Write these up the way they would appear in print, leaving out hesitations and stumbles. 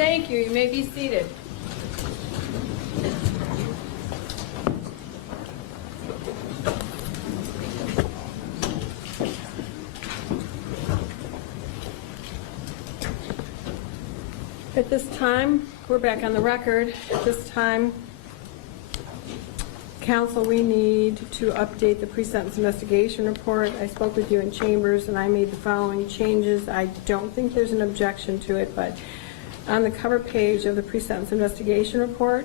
Thank you. You may be seated. At this time, we're back on the record. At this time, counsel, we need to update the pre-sentence investigation report. I spoke with you in chambers and I made the following changes. I don't think there's an objection to it, but on the cover page of the pre-sentence investigation report,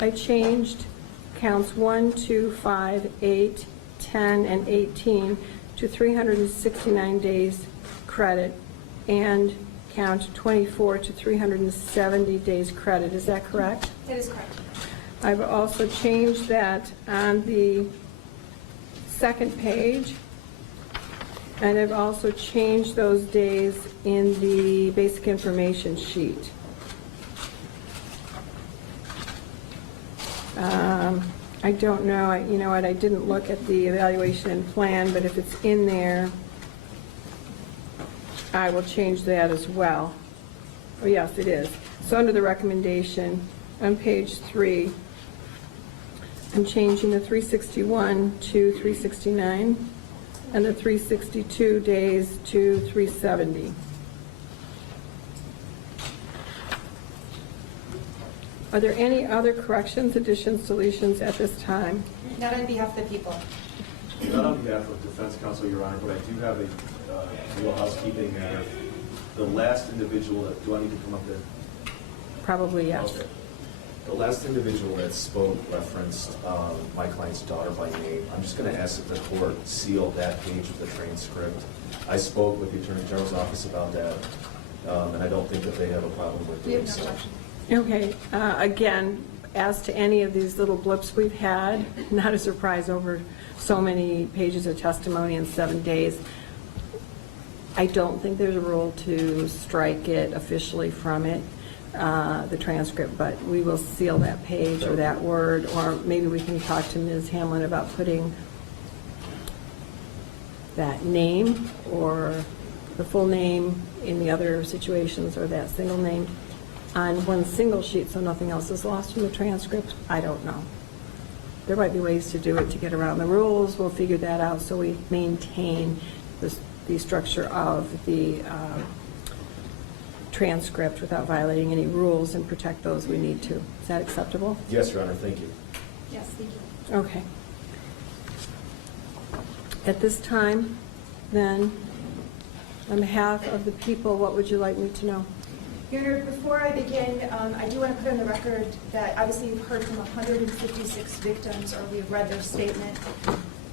I changed counts 1, 2, 5, 8, 10, and 18 to 369 days credit, and count 24 to 370 days credit. Is that correct? That is correct. I've also changed that on the second page, and I've also changed those days in the basic information sheet. I don't know, you know what, I didn't look at the evaluation and plan, but if it's in there, I will change that as well. Oh, yes, it is. So under the recommendation on page 3, I'm changing the 361 to 369 and the 362 days to 370. Are there any other corrections, additions, deletions at this time? Not on behalf of the people. Not on behalf of defense counsel, Your Honor, but I do have a real housekeeping matter. The last individual that, do I need to come up there? Probably yes. Okay. The last individual that spoke referenced my client's daughter by name. I'm just going to ask that the court seal that page of the transcript. I spoke with the Attorney General's office about that, and I don't think that they have a problem with doing so. Okay, again, as to any of these little blips we've had, not a surprise over so many pages of testimony in 7 days. I don't think there's a rule to strike it officially from it, the transcript, but we will seal that page or that word, or maybe we can talk to Ms. Hamlin about putting that name or the full name in the other situations, or that single name on one single sheet so nothing else is lost from the transcript. I don't know. There might be ways to do it to get around the rules. We'll figure that out so we maintain the structure of the transcript without violating any rules and protect those we need to. Is that acceptable? Yes, Your Honor, thank you. Yes, thank you. Okay. At this time, then, on behalf of the people, what would you like me to know? Your Honor, before I begin, I do want to put on the record that obviously you've heard from 156 victims, or we've read their statement.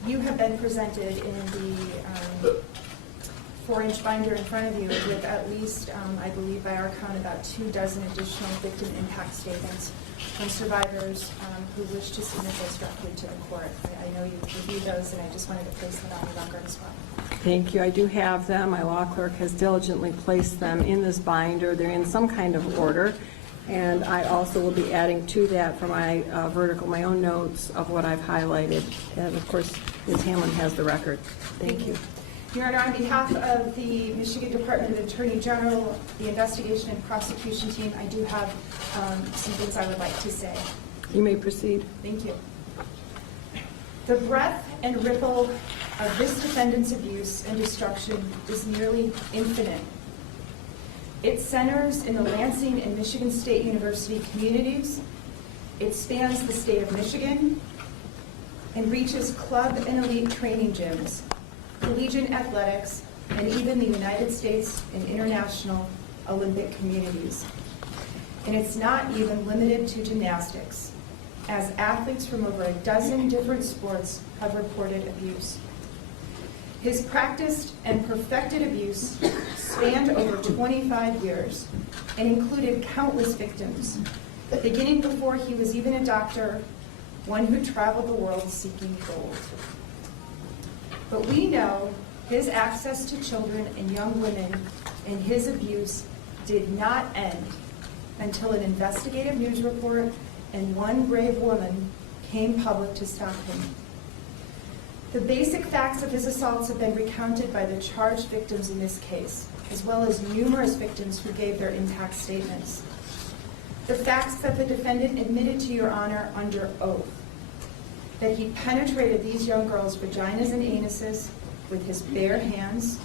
You have been presented in the 4-inch binder in front of you with at least, I believe by our count, about 24 additional victim impact statements from survivors who wish to submit those directly to the court. I know you've reviewed those, and I just wanted to place them on the record as well. Thank you. I do have them. My law clerk has diligently placed them in this binder. They're in some kind of order. And I also will be adding to that for my vertical, my own notes of what I've highlighted. And of course, Ms. Hamlin has the record. Thank you. Your Honor, on behalf of the Michigan Department of Attorney General, the investigation and prosecution team, I do have some things I would like to say. You may proceed. Thank you. The breadth and ripple of this defendant's abuse and destruction is nearly infinite. It centers in the Lansing and Michigan State University communities. It spans the state of Michigan and reaches club and elite training gyms, collegiate athletics, and even the United States and international Olympic communities. And it's not even limited to gymnastics, as athletes from over a dozen different sports have reported abuse. His practiced and perfected abuse spanned over 25 years and included countless victims, beginning before he was even a doctor, one who traveled the world seeking gold. But we know his access to children and young women and his abuse did not end until an investigative news report and one brave woman came public to stop him. The basic facts of his assaults have been recounted by the charged victims in this case, as well as numerous victims who gave their impact statements. The facts that the defendant admitted to Your Honor under oath, that he penetrated these young girls' vaginas and anuses with his bare hands,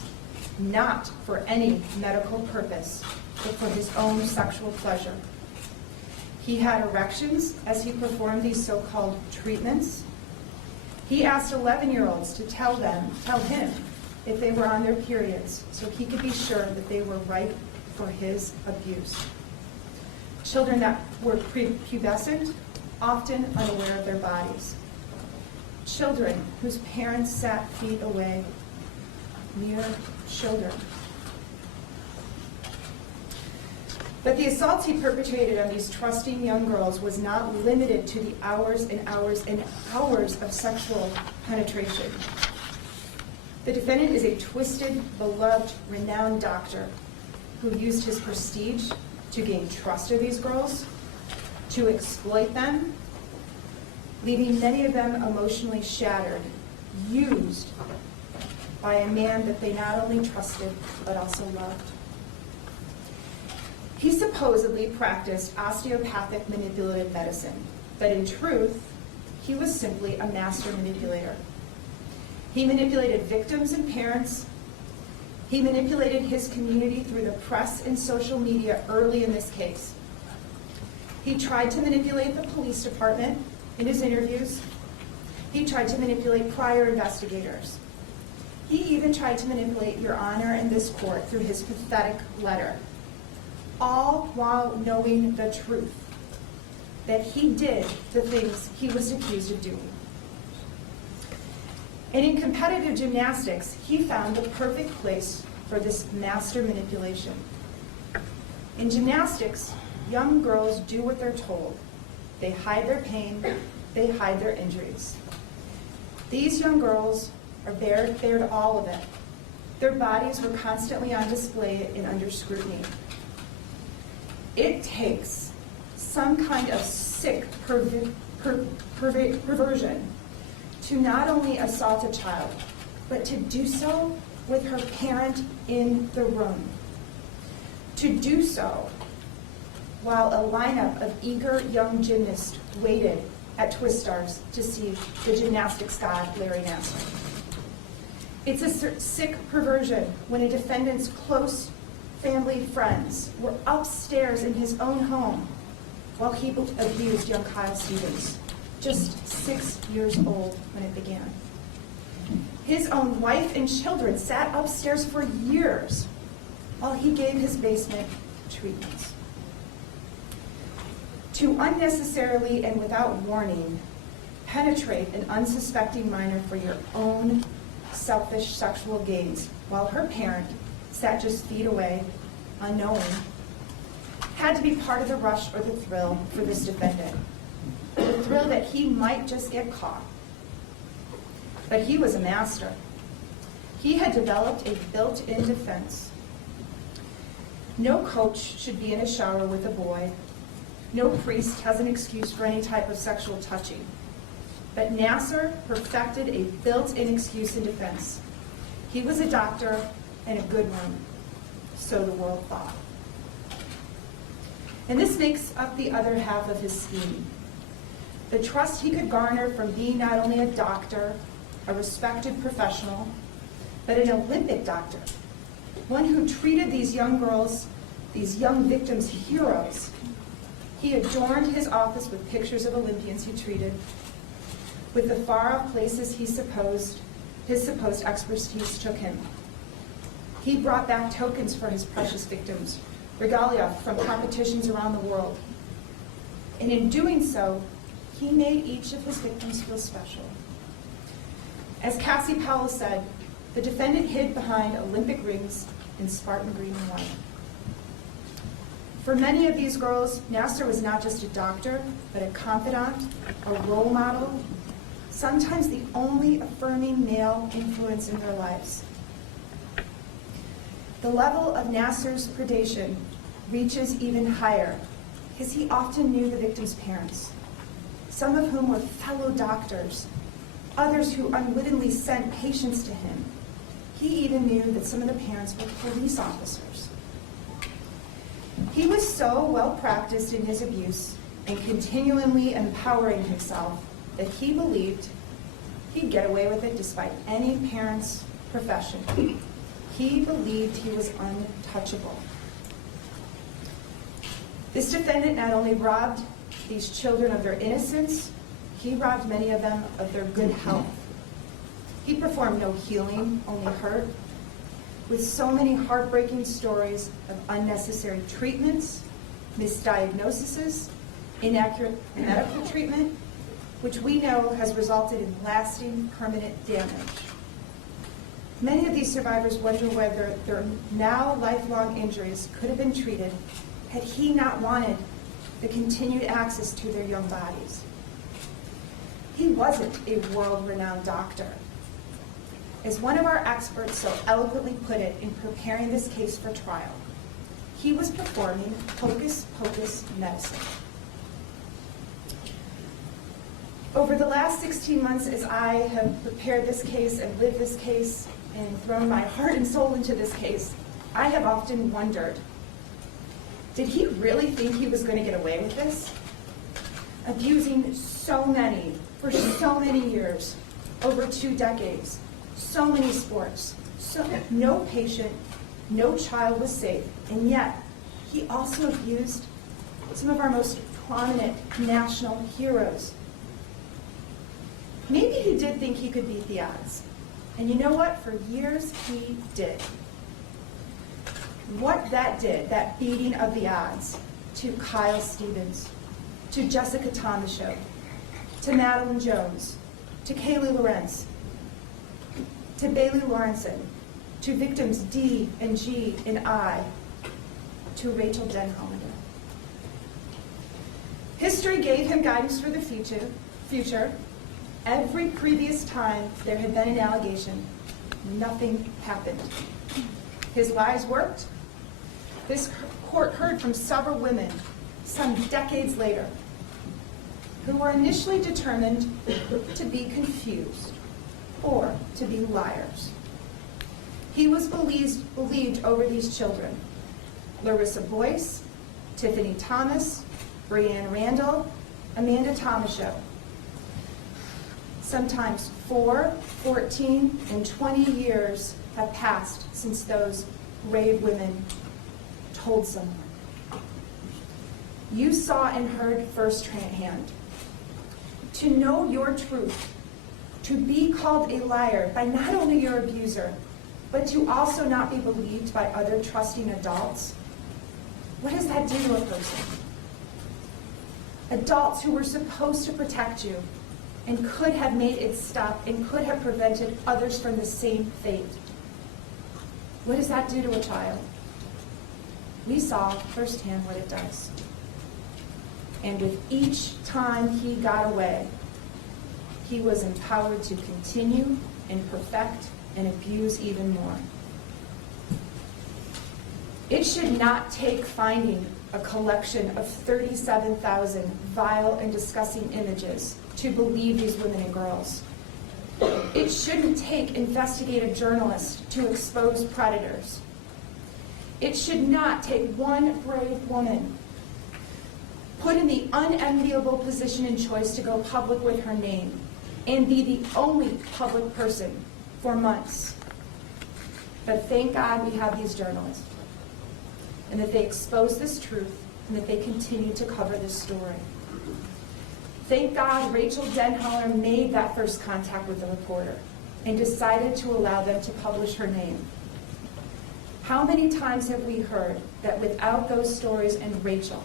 not for any medical purpose, but for his own sexual pleasure. He had erections as he performed these so-called treatments. He asked 11-year-olds to tell him if they were on their periods so he could be sure that they were ripe for his abuse. Children that were prepubescent, often unaware of their bodies. Children whose parents sat feet away, mere children. But the assaults he perpetrated on these trusting young girls was not limited to the hours and hours and hours of sexual penetration. The defendant is a twisted, beloved, renowned doctor who used his prestige to gain trust of these girls, to exploit them, leaving many of them emotionally shattered, used by a man that they not only trusted, but also loved. He supposedly practiced osteopathic manipulative medicine, but in truth, he was simply a master manipulator. He manipulated victims and parents. He manipulated his community through the press and social media early in this case. He tried to manipulate the police department in his interviews. He tried to manipulate prior investigators. He even tried to manipulate Your Honor and this court through his pathetic letter, all while knowing the truth, that he did the things he was accused of doing. And in competitive gymnastics, he found the perfect place for this master manipulation. In gymnastics, young girls do what they're told. They hide their pain, they hide their injuries. These young girls are bared to all of it. Their bodies were constantly on display and under scrutiny. It takes some kind of sick perversion to not only assault a child, but to do so with her parent in the room. To do so while a lineup of eager young gymnasts waited at Twistars to see the gymnastics god, Larry Nassar. It's a sick perversion when a defendant's close family friends were upstairs in his own home while he abused young Kyle Stevens, just 6 years old when it began. His own wife and children sat upstairs for years while he gave his basement treatments. To unnecessarily and without warning penetrate an unsuspecting minor for your own selfish sexual gains while her parent sat just feet away, unknowing, had to be part of the rush or the thrill for this defendant. The thrill that he might just get caught. But he was a master. He had developed a built-in defense. No coach should be in a shower with a boy. No priest has an excuse for any type of sexual touching. But Nasser perfected a built-in excuse in defense. He was a doctor, and a good one, so the world thought. And this makes up the other half of his scheme. The trust he could garner from being not only a doctor, a respected professional, but an Olympic doctor, one who treated these young girls, these young victims, heroes. He adorned his office with pictures of Olympians he treated, with the far-off places his supposed expertise took him. He brought back tokens for his precious victims, regalia from competitions around the world. And in doing so, he made each of his victims feel special. As Cassie Powell said, the defendant hid behind Olympic rings in Spartan green and white. For many of these girls, Nasser was not just a doctor, but a confidant, a role model, sometimes the only affirming male influence in their lives. The level of Nasser's predation reaches even higher, because he often knew the victims' parents, some of whom were fellow doctors, others who unwittingly sent patients to him. He even knew that some of the parents were police officers. He was so well practiced in his abuse and continually empowering himself that he believed he'd get away with it despite any parent's profession. He believed he was untouchable. This defendant not only robbed these children of their innocence, he robbed many of them of their good health. He performed no healing, only hurt, with so many heartbreaking stories of unnecessary treatments, misdiagnoses, inaccurate medical treatment, which we know has resulted in lasting, permanent damage. Many of these survivors wonder whether their now lifelong injuries could have been treated had he not wanted the continued access to their young bodies. He wasn't a world-renowned doctor. As one of our experts so eloquently put it in preparing this case for trial, he was performing hocus-pocus medicine. Over the last 16 months, as I have prepared this case and lived this case and thrown my heart and soul into this case, I have often wondered, did he really think he was going to get away with this? Abusing so many for so many years, over 2 decades, so many sports, no patient, no child was safe, and yet he also abused some of our most prominent national heroes. Maybe he did think he could beat the odds. And you know what? For years, he did. What that did, that beating of the odds, to Kyle Stevens, to Jessica Tomashow, to Madeline Jones, to Kaylee Lorenz, to Bailey Lawrenson, to victims D and G and I, to Rachel Denhollander. History gave him guidance for the future. Every previous time there had been an allegation, nothing happened. His lies worked. This court heard from several women, some decades later, who were initially determined to be confused or to be liars. He was believed over these children: Larissa Boyce, Tiffany Thomas, Breanne Randall, Amanda Tomashow. Sometimes 4, 14, and 20 years have passed since those brave women told someone. You saw and heard firsthand. To know your truth, to be called a liar by not only your abuser, but to also not be believed by other trusting adults, what does that do to a person? Adults who were supposed to protect you and could have made it stop and could have prevented others from the same fate. What does that do to a child? We saw firsthand what it does. And with each time he got away, he was empowered to continue and perfect and abuse even more. It should not take finding a collection of 37,000 vile and disgusting images to believe these women and girls. It shouldn't take investigative journalists to expose predators. It should not take one brave woman put in the unenviable position and choice to go public with her name and be the only public person for months. But thank God we have these journalists, and that they expose this truth, and that they continue to cover this story. Thank God Rachel Denhollander made that first contact with the reporter and decided to allow them to publish her name. How many times have we heard that without those stories and Rachel,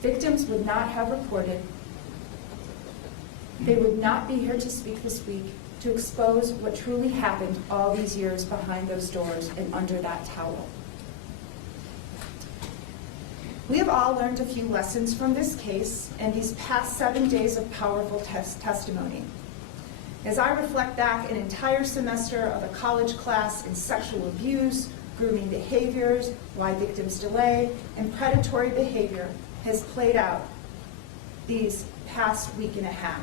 victims would not have reported, they would not be here to speak this week to expose what truly happened all these years behind those doors and under that towel. We have all learned a few lessons from this case and these past 7 days of powerful testimony. As I reflect back an entire semester of a college class in sexual abuse, grooming behaviors, why victims delay, and predatory behavior has played out these past week and a half.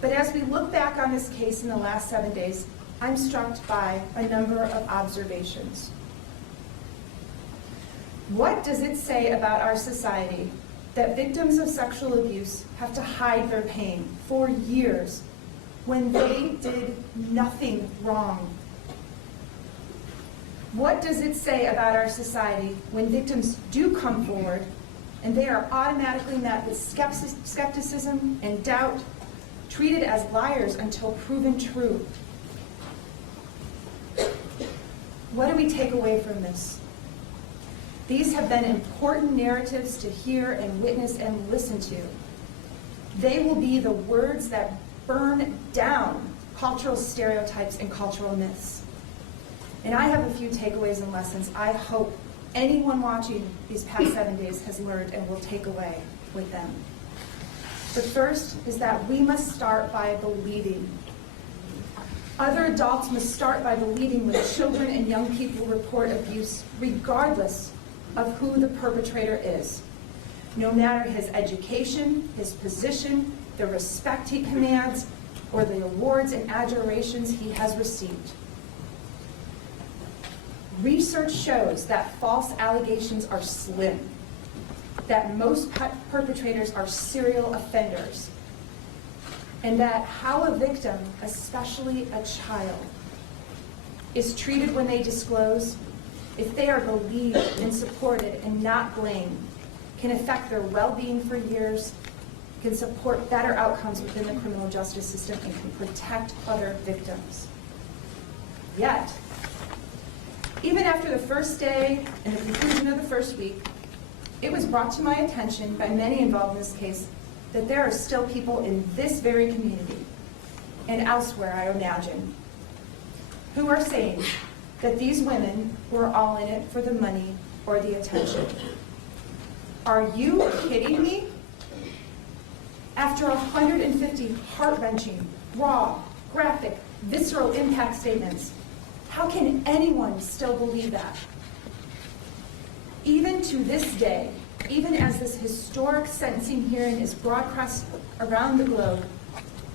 But as we look back on this case in the last 7 days, I'm struck by a number of observations. What does it say about our society that victims of sexual abuse have to hide their pain for years when they did nothing wrong? What does it say about our society when victims do come forward and they are automatically met with skepticism and doubt, treated as liars until proven true? What do we take away from this? These have been important narratives to hear and witness and listen to. They will be the words that burn down cultural stereotypes and cultural myths. And I have a few takeaways and lessons I hope anyone watching these past 7 days has learned and will take away with them. The first is that we must start by believing. Other adults must start by believing when children and young people report abuse, regardless of who the perpetrator is, no matter his education, his position, the respect he commands, or the awards and adulations he has received. Research shows that false allegations are slim, that most perpetrators are serial offenders, and that how a victim, especially a child, is treated when they disclose, if they are believed and supported and not blamed, can affect their well-being for years, can support better outcomes within the criminal justice system, and can protect other victims. Yet, even after the first day and the conclusion of the first week, it was brought to my attention by many involved in this case that there are still people in this very community, and elsewhere, I imagine, who are saying that these women were all in it for the money or the attention. Are you kidding me? After 150 heart-wrenching, raw, graphic, visceral impact statements, how can anyone still believe that? Even to this day, even as this historic sentencing hearing is broadcast around the globe,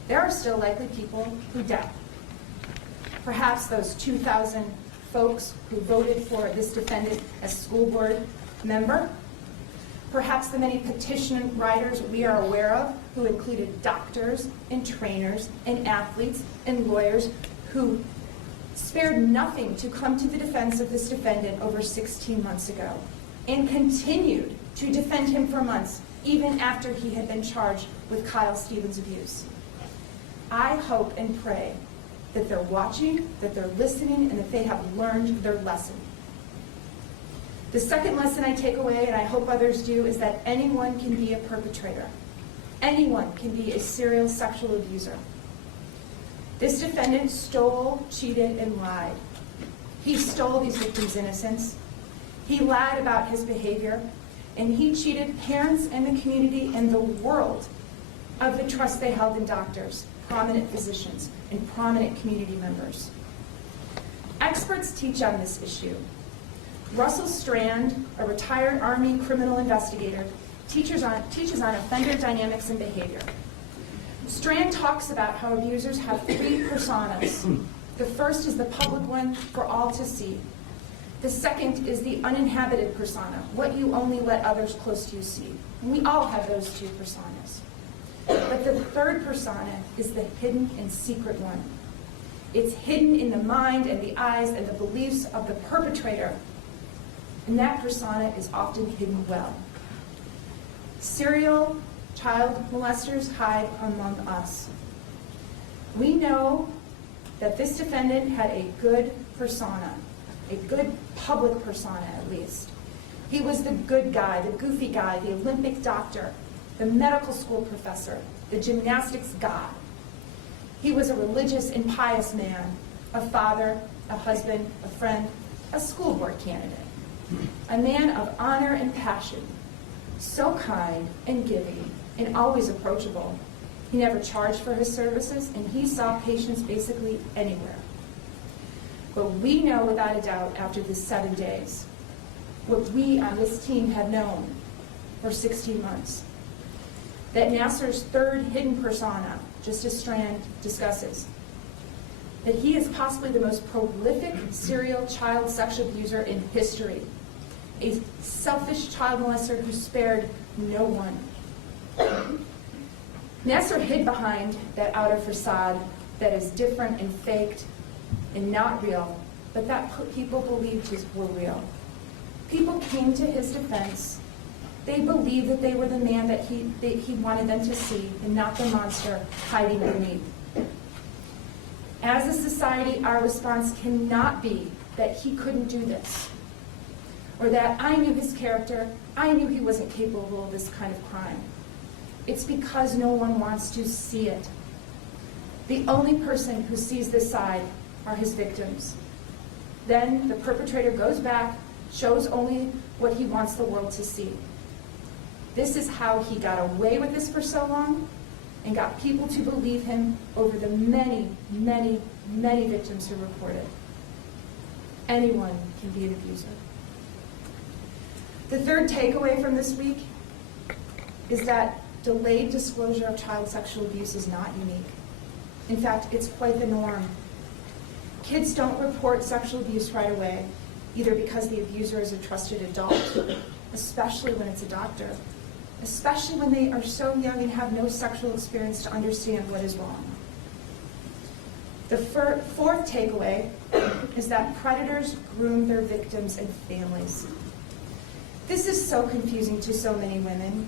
there are still likely people who doubt. Perhaps those 2,000 folks who voted for this defendant as school board member. Perhaps the many petition writers we are aware of who included doctors and trainers and athletes and lawyers who spared nothing to come to the defense of this defendant over 16 months ago and continued to defend him for months, even after he had been charged with Kyle Stevens' abuse. I hope and pray that they're watching, that they're listening, and that they have learned their lesson. The second lesson I take away, and I hope others do, is that anyone can be a perpetrator. Anyone can be a serial sexual abuser. This defendant stole, cheated, and lied. He stole these victims' innocence. He lied about his behavior, and he cheated parents and the community and the world of the trust they held in doctors, prominent physicians, and prominent community members. Experts teach on this issue. Russell Strand, a retired Army criminal investigator, teaches on offender dynamics and behavior. Strand talks about how abusers have three personas. The first is the public one for all to see. The second is the uninhabited persona, what you only let others close to you see. And we all have those two personas. But the third persona is the hidden and secret one. It's hidden in the mind and the eyes and the beliefs of the perpetrator. And that persona is often hidden well. Serial child molesters hide among us. We know that this defendant had a good persona, a good public persona at least. He was the good guy, the goofy guy, the Olympic doctor, the medical school professor, the gymnastics god. He was a religious and pious man, a father, a husband, a friend, a school board candidate, a man of honor and passion, so kind and giving and always approachable. He never charged for his services, and he saw patients basically anywhere. But we know without a doubt after this 7 days, what we on this team have known for 16 months, that Nassar's third hidden persona, just as Strand discusses, that he is possibly the most prolific serial child sexual abuser in history, a selfish child molester who spared no one. Nasser hid behind that outer facade that is different and faked and not real, but that people believed were real. People came to his defense. They believed that they were the man that he wanted them to see and not the monster hiding beneath. As a society, our response cannot be that he couldn't do this, or that I knew his character, I knew he wasn't capable of this kind of crime. It's because no one wants to see it. The only person who sees this side are his victims. Then the perpetrator goes back, shows only what he wants the world to see. This is how he got away with this for so long and got people to believe him over the many, many, many victims who reported. Anyone can be an abuser. The third takeaway from this week is that delayed disclosure of child sexual abuse is not unique. In fact, it's quite the norm. Kids don't report sexual abuse right away, either because the abuser is a trusted adult, especially when it's a doctor, especially when they are so young and have no sexual experience to understand what is wrong. The fourth takeaway is that predators groom their victims and families. This is so confusing to so many women.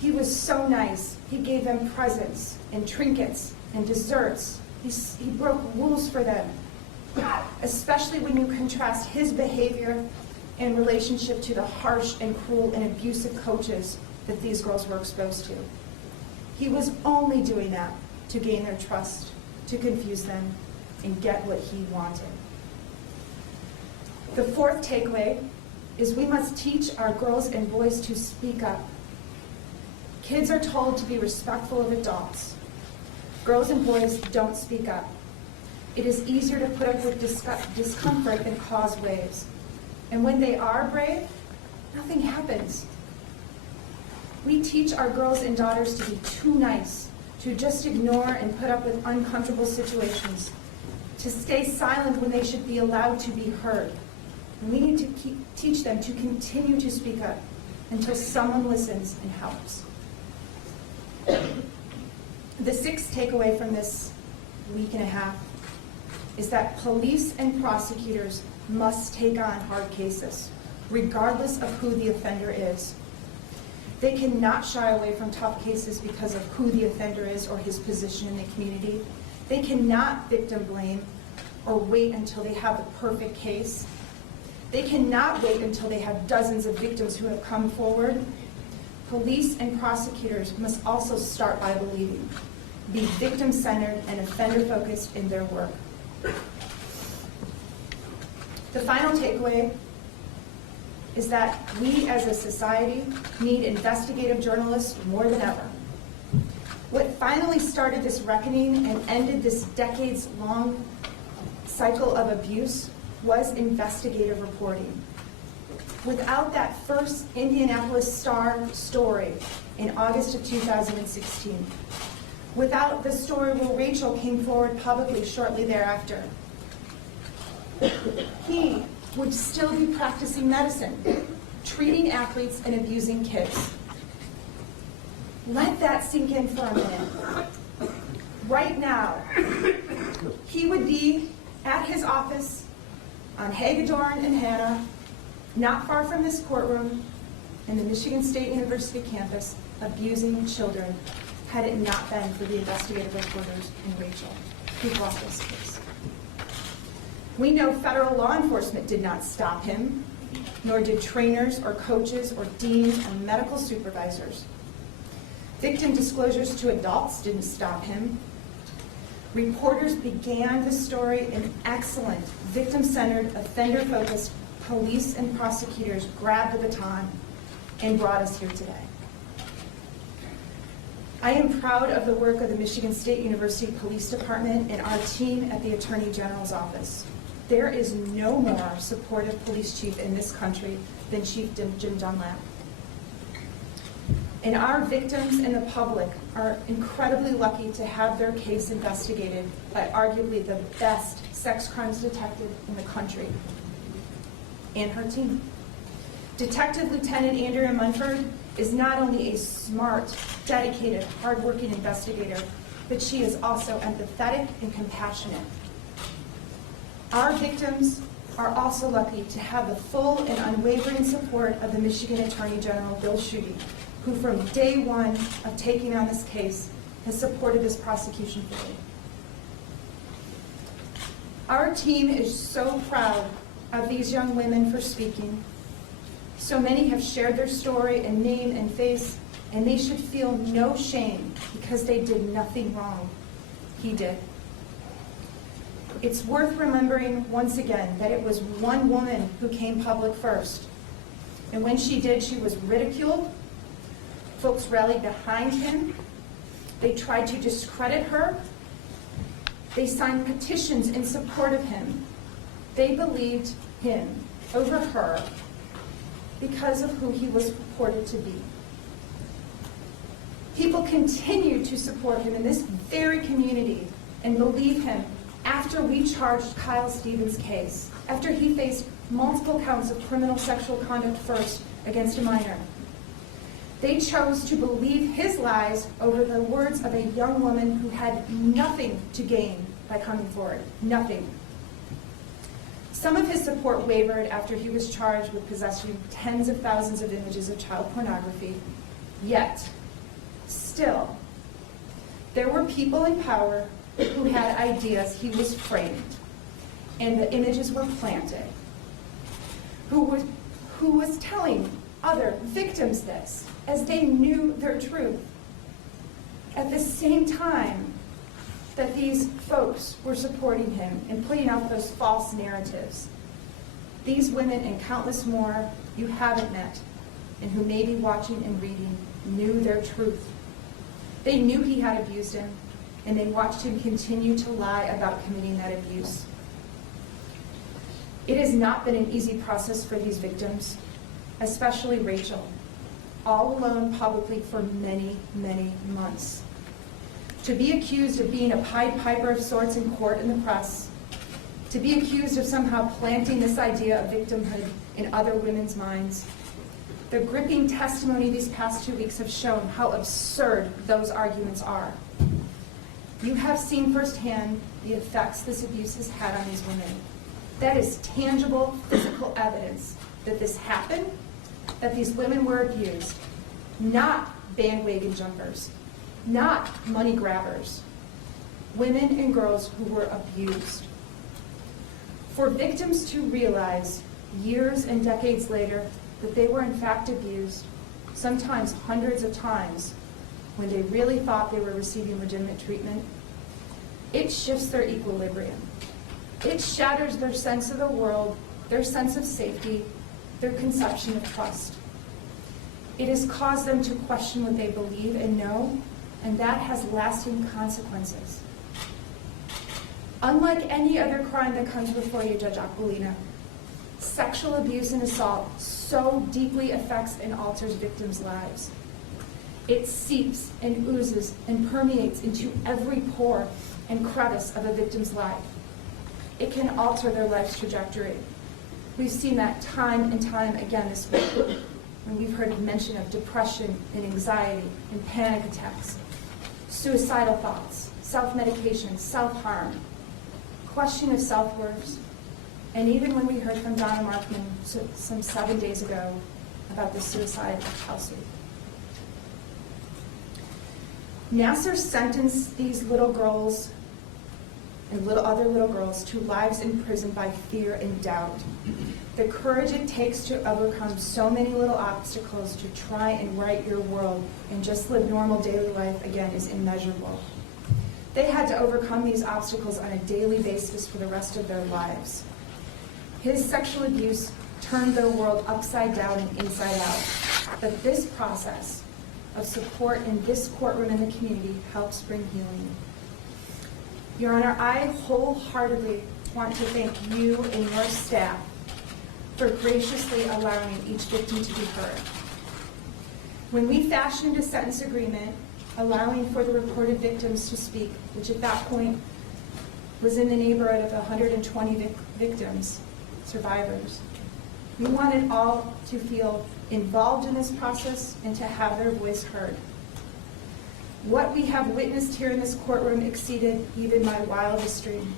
He was so nice. He gave them presents and trinkets and desserts. He broke rules for them, especially when you contrast his behavior in relationship to the harsh and cruel and abusive coaches that these girls were exposed to. He was only doing that to gain their trust, to confuse them, and get what he wanted. The fourth takeaway is we must teach our girls and boys to speak up. Kids are told to be respectful of adults. Girls and boys don't speak up. It is easier to put up with discomfort than cause waves. And when they are brave, nothing happens. We teach our girls and daughters to be too nice, to just ignore and put up with uncomfortable situations, to stay silent when they should be allowed to be heard. And we need to teach them to continue to speak up until someone listens and helps. The sixth takeaway from this week and a half is that police and prosecutors must take on hard cases, regardless of who the offender is. They cannot shy away from tough cases because of who the offender is or his position in the community. They cannot victim blame or wait until they have the perfect case. They cannot wait until they have dozens of victims who have come forward. Police and prosecutors must also start by believing, be victim-centered and offender-focused in their work. The final takeaway is that we as a society need investigative journalists more than ever. What finally started this reckoning and ended this decades-long cycle of abuse was investigative reporting. Without that first Indianapolis Star story in August of 2016, without the story where Rachel came forward publicly shortly thereafter, he would still be practicing medicine, treating athletes and abusing kids. Let that sink in for a minute. Right now, he would be at his office on Hagedorn and Hanna, not far from this courtroom, in the Michigan State University campus, abusing children, had it not been for the investigative reporters and Rachel who brought this case. We know federal law enforcement did not stop him, nor did trainers or coaches or deans or medical supervisors. Victim disclosures to adults didn't stop him. Reporters began the story, and excellent, victim-centered, offender-focused police and prosecutors grabbed the baton and brought us here today. I am proud of the work of the Michigan State University Police Department and our team at the Attorney General's office. There is no more supportive police chief in this country than Chief Jim Dunlap. And our victims and the public are incredibly lucky to have their case investigated by arguably the best sex crimes detective in the country. and her team. Detective Lieutenant Andrea Munford is not only a smart, dedicated, hardworking investigator, but she is also empathetic and compassionate. Our victims are also lucky to have the full and unwavering support of the Michigan Attorney General, Bill Schuette, who from day one of taking on this case has supported this prosecution fully. Our team is so proud of these young women for speaking. So many have shared their story and name and face, and they should feel no shame because they did nothing wrong. He did. It's worth remembering once again that it was one woman who came public first. And when she did, she was ridiculed. Folks rallied behind him. They tried to discredit her. They signed petitions in support of him. They believed him over her because of who he was purported to be. People continued to support him in this very community and believe him after we charged Kyle Stevens' case, after he faced multiple counts of criminal sexual conduct first against a minor. They chose to believe his lies over the words of a young woman who had nothing to gain by coming forward, nothing. Some of his support wavered after he was charged with possessing tens of thousands of images of child pornography. Yet, still, there were people in power who had ideas he was framed and the images were planted, who was telling other victims this as they knew their truth. At the same time that these folks were supporting him and putting out those false narratives, these women and countless more you haven't met and who may be watching and reading knew their truth. They knew he had abused him, and they watched him continue to lie about committing that abuse. It has not been an easy process for these victims, especially Rachel, all alone publicly for many, many months. To be accused of being a Pied Piper of sorts in court and the press, to be accused of somehow planting this idea of victimhood in other women's minds. The gripping testimony these past 2 weeks have shown how absurd those arguments are. You have seen firsthand the effects this abuse has had on these women. That is tangible, physical evidence that this happened, that these women were abused, not bandwagon jumpers, not money grabbers, women and girls who were abused. For victims to realize years and decades later that they were in fact abused, sometimes hundreds of times, when they really thought they were receiving legitimate treatment, it shifts their equilibrium. It shatters their sense of the world, their sense of safety, their conception of trust. It has caused them to question what they believe and know, and that has lasting consequences. Unlike any other crime that comes before you, Judge Aquilina, sexual abuse and assault so deeply affects and alters victims' lives. It seeps and oozes and permeates into every pore and crevice of a victim's life. It can alter their life's trajectory. We've seen that time and time again this week when we've heard mention of depression and anxiety and panic attacks, suicidal thoughts, self-medication, self-harm, question of self-worth, and even when we heard from Donna Markman some 7 days ago about the suicide of Kelsey. Nasser sentenced these little girls and other little girls to lives in prison by fear and doubt. The courage it takes to overcome so many little obstacles to try and right your world and just live normal daily life again is immeasurable. They had to overcome these obstacles on a daily basis for the rest of their lives. His sexual abuse turned their world upside down and inside out. But this process of support in this courtroom and the community helps bring healing. Your Honor, I wholeheartedly want to thank you and your staff for graciously allowing each victim to be heard. When we fashioned a sentence agreement allowing for the reported victims to speak, which at that point was in the neighborhood of 120 victims, survivors, We wanted all to feel involved in this process and to have their voice heard. What we have witnessed here in this courtroom exceeded even my wildest dream.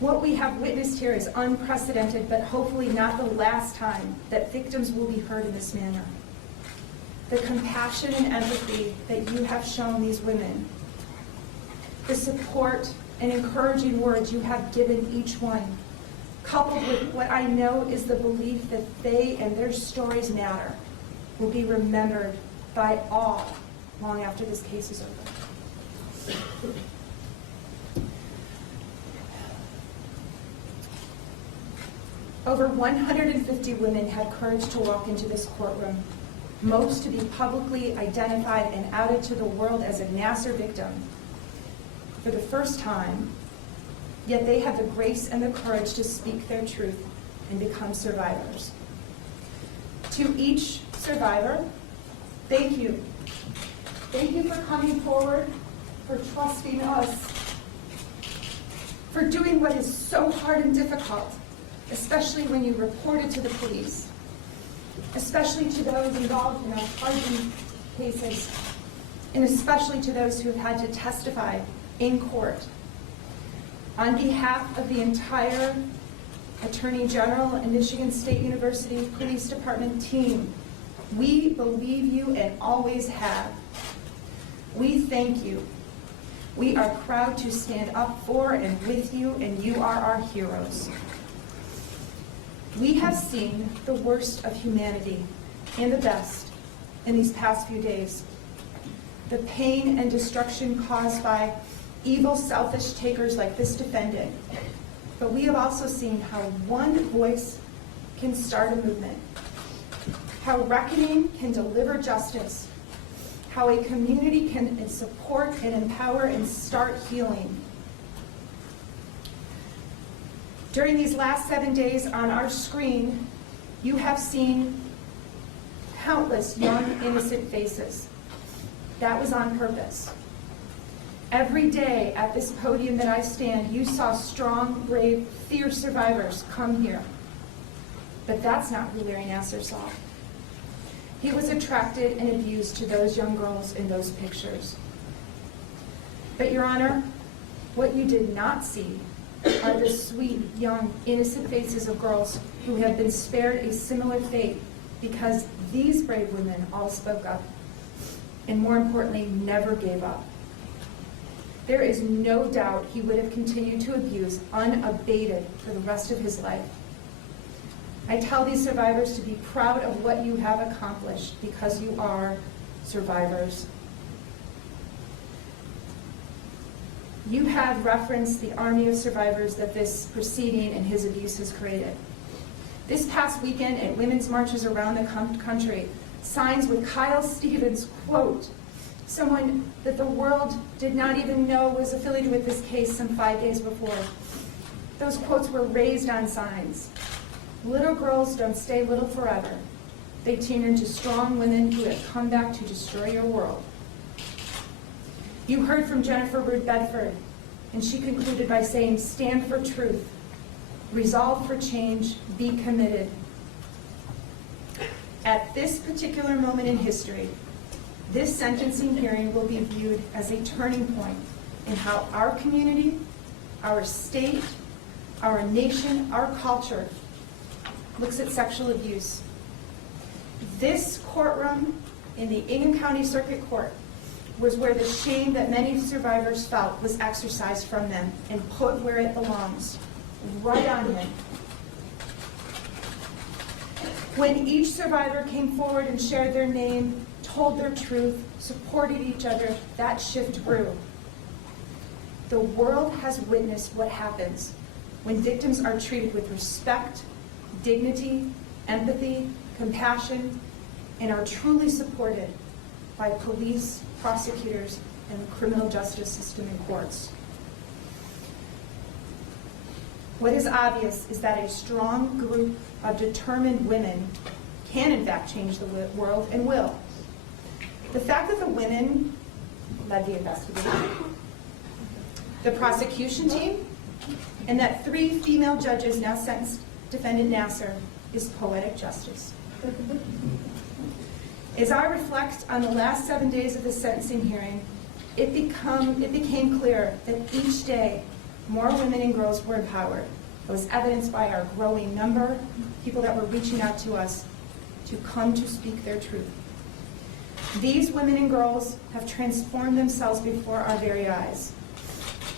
What we have witnessed here is unprecedented, but hopefully not the last time that victims will be heard in this manner. The compassion and empathy that you have shown these women, the support and encouraging words you have given each one, coupled with what I know is the belief that they and their stories matter, will be remembered by all long after this case is over. Over 150 women had courage to walk into this courtroom, most to be publicly identified and outed to the world as a Nasser victim for the first time, yet they had the grace and the courage to speak their truth and become survivors. To each survivor, thank you. Thank you for coming forward, for trusting us, for doing what is so hard and difficult, especially when you reported to the police, especially to those involved in our hardened cases, and especially to those who have had to testify in court. On behalf of the entire Attorney General and Michigan State University Police Department team, we believe you and always have. We thank you. We are proud to stand up for and with you, and you are our heroes. We have seen the worst of humanity and the best in these past few days. The pain and destruction caused by evil, selfish takers like this defendant. But we have also seen how one voice can start a movement, how reckoning can deliver justice, how a community can support and empower and start healing. During these last 7 days on our screen, you have seen countless young, innocent faces. That was on purpose. Every day at this podium that I stand, you saw strong, brave, fierce survivors come here. But that's not who Larry Nassar saw. He was attracted and abused to those young girls in those pictures. But, Your Honor, what you did not see are the sweet, young, innocent faces of girls who have been spared a similar fate because these brave women all spoke up and, more importantly, never gave up. There is no doubt he would have continued to abuse unabated for the rest of his life. I tell these survivors to be proud of what you have accomplished because you are survivors. You have referenced the army of survivors that this proceeding and his abuse has created. This past weekend at women's marches around the country, signs with Kyle Stevens, quote, someone that the world did not even know was affiliated with this case some 5 days before. Those quotes were raised on signs. Little girls don't stay little forever. They turn into strong women who have come back to destroy your world. You heard from Jennifer Root Bedford, and she concluded by saying, stand for truth, resolve for change, be committed. At this particular moment in history, this sentencing hearing will be viewed as a turning point in how our community, our state, our nation, our culture looks at sexual abuse. This courtroom in the Ingham County Circuit Court was where the shame that many survivors felt was exorcised from them and put where it belongs, right on them. When each survivor came forward and shared their name, told their truth, supported each other, that shift grew. The world has witnessed what happens when victims are treated with respect, dignity, empathy, compassion, and are truly supported by police, prosecutors, and the criminal justice system and courts. What is obvious is that a strong group of determined women can in fact change the world and will. The fact that the women led the investigation, the prosecution team, and that 3 female judges now sentenced Defendant Nasser is poetic justice. As I reflect on the last 7 days of the sentencing hearing, it became clear that each day more women and girls were empowered. It was evidenced by our growing number of people that were reaching out to us to come to speak their truth. These women and girls have transformed themselves before our very eyes.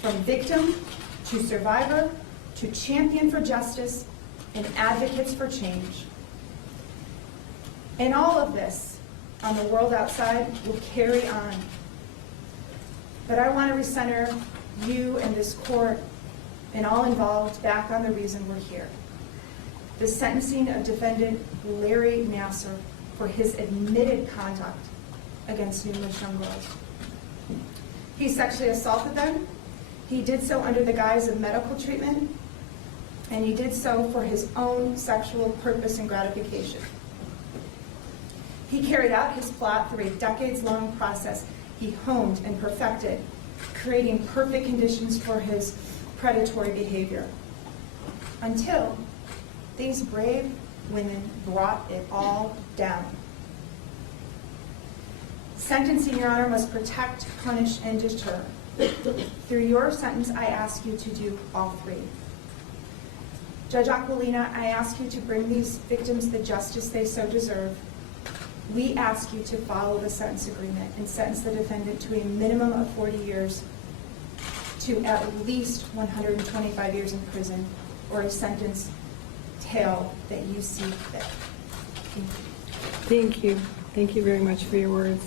From victim to survivor to champion for justice and advocates for change. And all of this on the world outside will carry on. But I want to recenter you and this court and all involved back on the reason we're here. The sentencing of defendant Larry Nassar for his admitted conduct against numerous young girls. He sexually assaulted them. He did so under the guise of medical treatment, and he did so for his own sexual purpose and gratification. He carried out his plot through a decades-long process he honed and perfected, creating perfect conditions for his predatory behavior. Until these brave women brought it all down. Sentencing, Your Honor, must protect, punish, and deter. Through your sentence, I ask you to do all three. Judge Aquilina, I ask you to bring these victims the justice they so deserve. We ask you to follow the sentence agreement and sentence the defendant to a minimum of 40 years to at least 125 years in prison, or a sentence tail that you see fit. Thank you. Thank you. Thank you very much for your words.